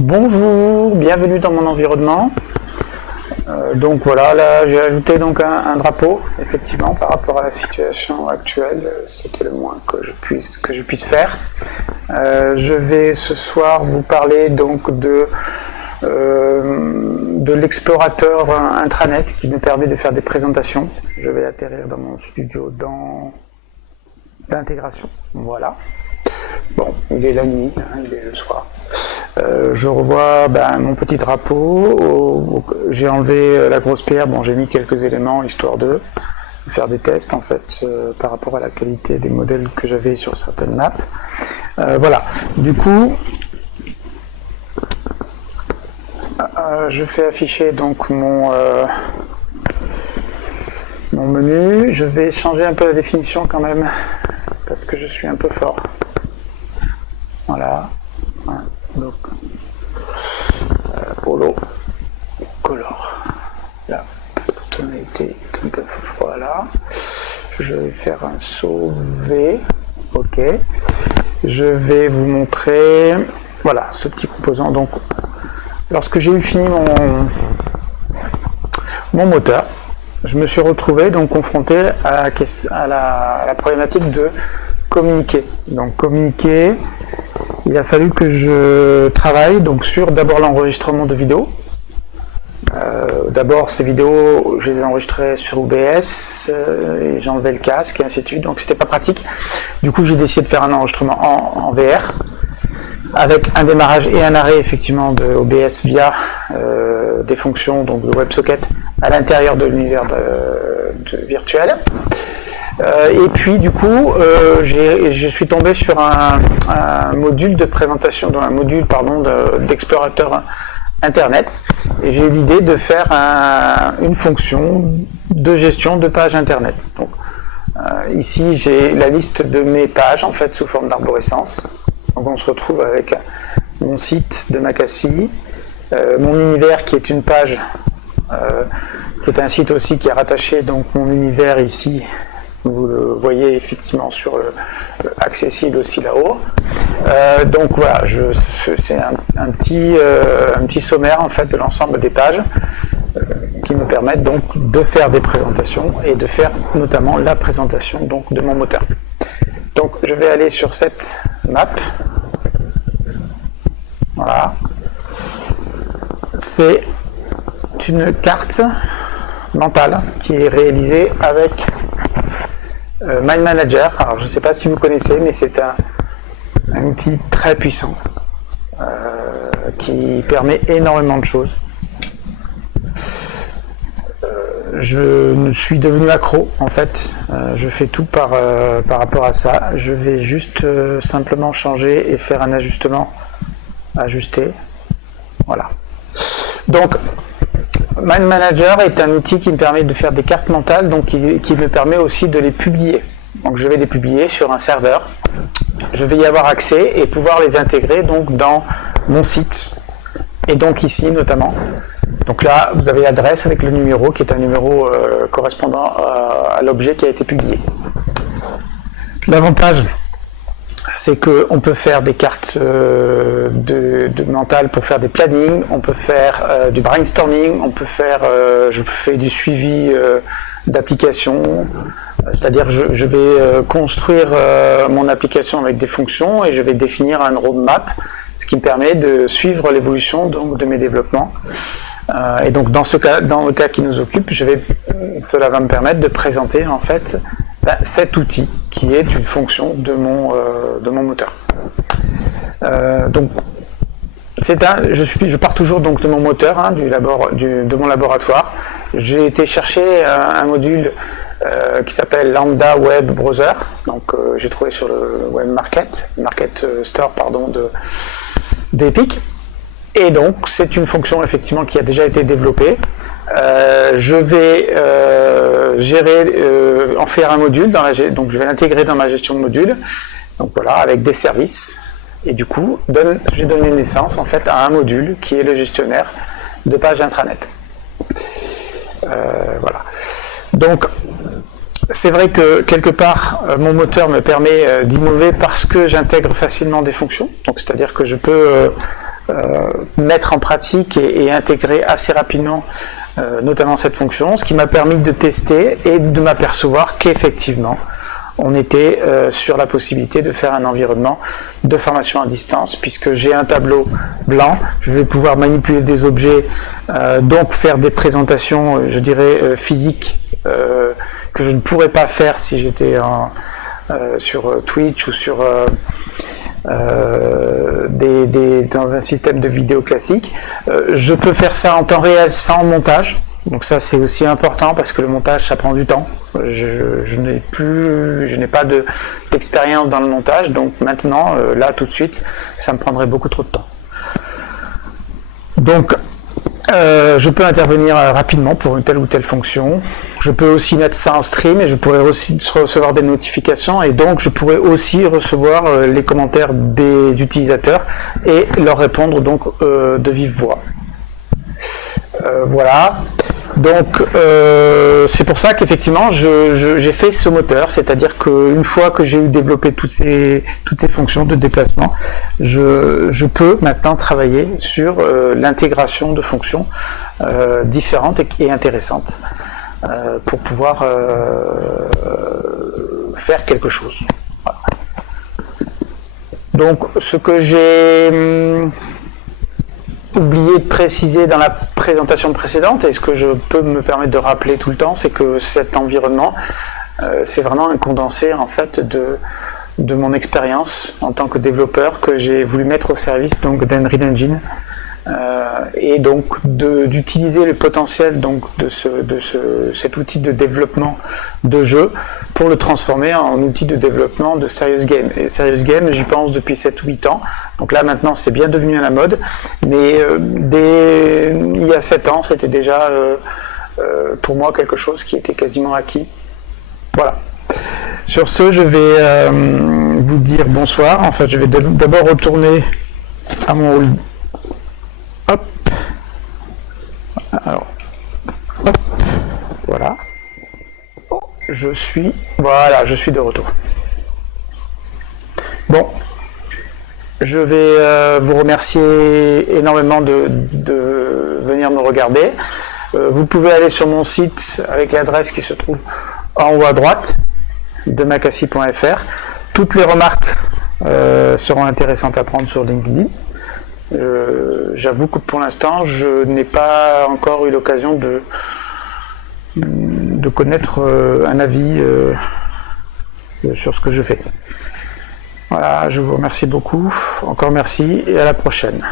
Bonjour, bienvenue dans mon environnement. Donc voilà, là j'ai ajouté donc un drapeau, effectivement, par rapport à la situation actuelle, c'était le moins que je puisse faire. Je vais ce soir vous parler donc de l'explorateur intranet qui me permet de faire des présentations. Je vais atterrir dans mon studio d'intégration, voilà. Bon, il est la nuit, hein, il est le soir. Je revois mon petit drapeau, j'ai enlevé la grosse pierre, bon j'ai mis quelques éléments histoire de faire des tests en fait par rapport à la qualité des modèles que j'avais sur certaines maps. Voilà, du coup je fais afficher donc mon menu, je vais changer un peu la définition quand même parce que je suis un peu fort. Voilà. Donc, polo, color, la tonalité, voilà. Je vais faire un sauver, ok. Je vais vous montrer, voilà, ce petit composant. Donc, lorsque j'ai eu fini mon moteur, je me suis retrouvé donc confronté à la problématique de communiquer. Donc, communiquer. Il a fallu que je travaille donc sur d'abord l'enregistrement de vidéos. D'abord ces vidéos, je les ai enregistrées sur OBS et j'enlevais le casque et ainsi de suite, donc c'était pas pratique. Du coup j'ai décidé de faire un enregistrement en VR avec un démarrage et un arrêt effectivement de OBS via des fonctions donc de WebSocket à l'intérieur de l'univers virtuel. Et puis du coup, je suis tombé sur un module de présentation, un module d'explorateur internet, et j'ai eu l'idée de faire une fonction de gestion de page internet. Donc, ici j'ai la liste de mes pages en fait sous forme d'arborescence. Donc on se retrouve avec mon site de Macassie, mon univers qui est une page, qui est un site aussi qui est rattaché donc mon univers ici. Vous le voyez effectivement accessible aussi là-haut. Donc voilà, c'est un petit sommaire en fait de l'ensemble des pages qui me permettent donc de faire des présentations et de faire notamment la présentation donc de mon moteur. Donc je vais aller sur cette map. Voilà. C'est une carte mentale qui est réalisée avec Mind Manager. Alors je ne sais pas si vous connaissez, mais c'est un outil très puissant qui permet énormément de choses. Je suis devenu accro en fait, je fais tout par rapport à ça. Je vais juste simplement changer et faire un ajustement, ajuster, voilà. Donc Mind Manager est un outil qui me permet de faire des cartes mentales, donc qui me permet aussi de les publier. Donc je vais les publier sur un serveur, je vais y avoir accès et pouvoir les intégrer donc dans mon site, et donc ici notamment. Donc là vous avez l'adresse avec le numéro qui est un numéro correspondant à l'objet qui a été publié. L'avantage, c'est qu'on peut faire des cartes de mentales pour faire des plannings, on peut faire du brainstorming, on peut faire, je fais du suivi d'application, c'est-à-dire je vais construire mon application avec des fonctions et je vais définir un roadmap, ce qui me permet de suivre l'évolution donc de mes développements. Et donc dans le cas qui nous occupe, cela va me permettre de présenter en fait cet outil qui est une fonction de mon moteur. Donc je pars toujours donc de mon moteur, hein, de mon laboratoire. J'ai été chercher un module qui s'appelle Lambda Web Browser. Donc j'ai trouvé sur le Web Market Store d'Epic. Et donc c'est une fonction effectivement qui a déjà été développée. Je vais en faire un module, donc je vais l'intégrer dans ma gestion de module, donc voilà, avec des services, et du coup je vais donner naissance en fait à un module qui est le gestionnaire de page intranet. Voilà. Donc c'est vrai que quelque part mon moteur me permet d'innover parce que j'intègre facilement des fonctions, donc c'est-à-dire que je peux mettre en pratique et intégrer assez rapidement notamment cette fonction, ce qui m'a permis de tester et de m'apercevoir qu'effectivement on était sur la possibilité de faire un environnement de formation à distance, puisque j'ai un tableau blanc, je vais pouvoir manipuler des objets, donc faire des présentations, je dirais, physiques, que je ne pourrais pas faire si j'étais sur Twitch ou sur dans un système de vidéo classique. Je peux faire ça en temps réel sans montage, donc ça c'est aussi important parce que le montage ça prend du temps. Je n'ai pas d'expérience dans le montage, donc maintenant là tout de suite ça me prendrait beaucoup trop de temps. Donc je peux intervenir rapidement pour une telle ou telle fonction. Je peux aussi mettre ça en stream et je pourrais aussi recevoir des notifications, et donc je pourrais aussi recevoir les commentaires des utilisateurs et leur répondre donc de vive voix. Voilà. Donc c'est pour ça qu'effectivement j'ai fait ce moteur, c'est-à-dire qu'une fois que j'ai eu développé toutes ces fonctions de déplacement, je peux maintenant travailler sur l'intégration de fonctions différentes et intéressantes pour pouvoir faire quelque chose. Voilà. Donc ce que j'ai oublié de préciser dans la présentation précédente, et ce que je peux me permettre de rappeler tout le temps, c'est que cet environnement, c'est vraiment un condensé en fait de mon expérience en tant que développeur que j'ai voulu mettre au service donc d'Unreal Engine, et donc d'utiliser le potentiel donc de cet outil de développement de jeu pour le transformer en outil de développement de serious game. Et serious game, j'y pense depuis 7-8 ans. Donc là maintenant c'est bien devenu à la mode, mais il y a 7 ans c'était déjà pour moi quelque chose qui était quasiment acquis. Voilà. Sur ce, je vais vous dire bonsoir. En fait, je vais d'abord retourner à mon hall. Hop. Alors, hop. Voilà. Je suis de retour. Bon, je vais vous remercier énormément de venir me regarder. Vous pouvez aller sur mon site avec l'adresse qui se trouve en haut à droite de macassi.fr. Toutes les remarques seront intéressantes à prendre sur LinkedIn. J'avoue que pour l'instant, je n'ai pas encore eu l'occasion de connaître un avis sur ce que je fais. Voilà, je vous remercie beaucoup. Encore merci et à la prochaine.